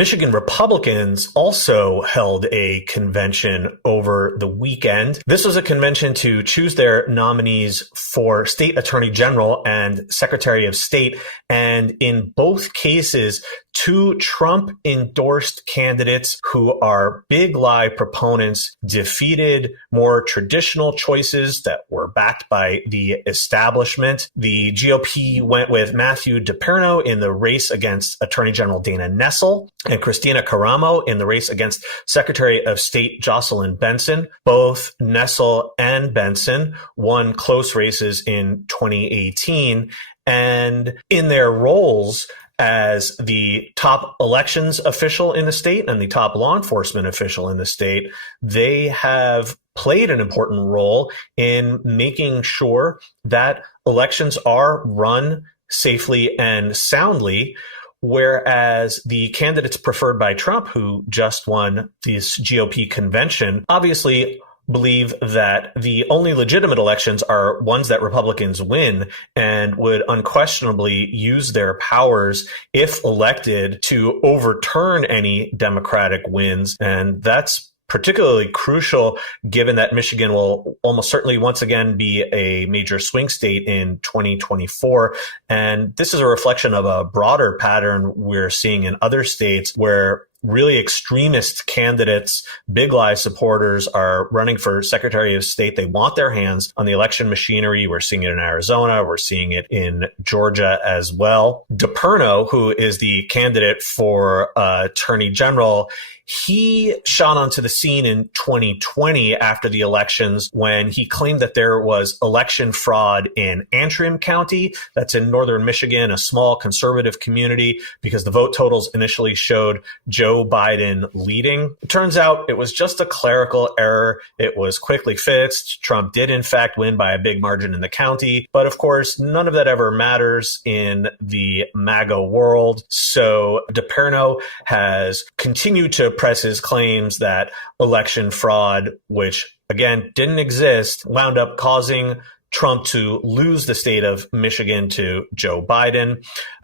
Michigan Republicans also held a convention over the weekend. This was a convention to choose their nominees for state attorney general and secretary of state. And in both cases, two Trump-endorsed candidates who are big lie proponents defeated more traditional choices that were backed by the establishment. The GOP went with Matthew DePerno in the race against Attorney General Dana Nessel and Christina Caramo in the race against Secretary of State Jocelyn Benson. Both Nessel and Benson won close races in 2018. And in their roles as the top elections official in the state and the top law enforcement official in the state, they have played an important role in making sure that elections are run safely and soundly. Whereas the candidates preferred by Trump, who just won this GOP convention, obviously believe that the only legitimate elections are ones that Republicans win and would unquestionably use their powers, if elected, to overturn any Democratic wins. And that's particularly crucial given that Michigan will almost certainly once again be a major swing state in 2024. And this is a reflection of a broader pattern we're seeing in other states where really extremist candidates, big lie supporters, are running for Secretary of State. They want their hands on the election machinery. We're seeing it in Arizona. We're seeing it in Georgia as well. DePerno, who is the candidate for Attorney General, he shot onto the scene in 2020 after the elections when he claimed that there was election fraud in Antrim County. That's in northern Michigan, a small conservative community, because the vote totals initially showed Joe Biden leading. It turns out it was just a clerical error. It was quickly fixed. Trump did, in fact, win by a big margin in the county. But of course, none of that ever matters in the MAGA world. So DePerno has continued to press his claims that election fraud, which again didn't exist, wound up causing Trump to lose the state of Michigan to Joe Biden.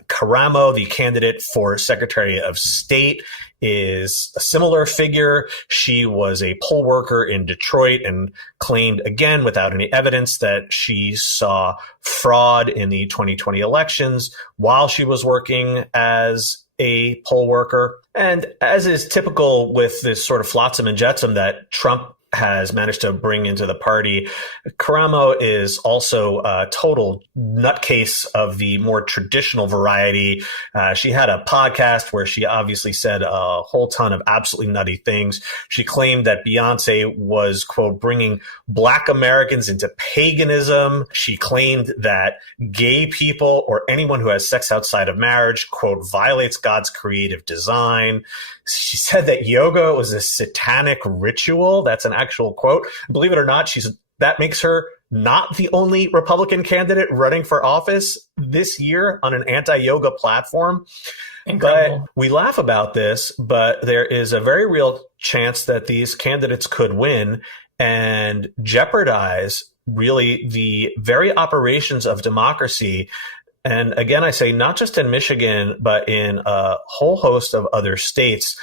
Caramo, the candidate for Secretary of State, is a similar figure. She was a poll worker in Detroit and claimed, again, without any evidence, that she saw fraud in the 2020 elections while she was working as a poll worker. And as is typical with this sort of flotsam and jetsam that Trump has managed to bring into the party, Caramo is also a total nutcase of the more traditional variety. She had a podcast where she obviously said a whole ton of absolutely nutty things. She claimed that Beyonce was, quote, bringing Black Americans into paganism. She claimed that gay people or anyone who has sex outside of marriage, quote, violates God's creative design. She said that yoga was a satanic ritual. That's an actual quote. Believe it or not, that makes her not the only Republican candidate running for office this year on an anti-yoga platform. Incredible. But we laugh about this, but there is a very real chance that these candidates could win and jeopardize really the very operations of democracy. And again, I say not just in Michigan, but in a whole host of other states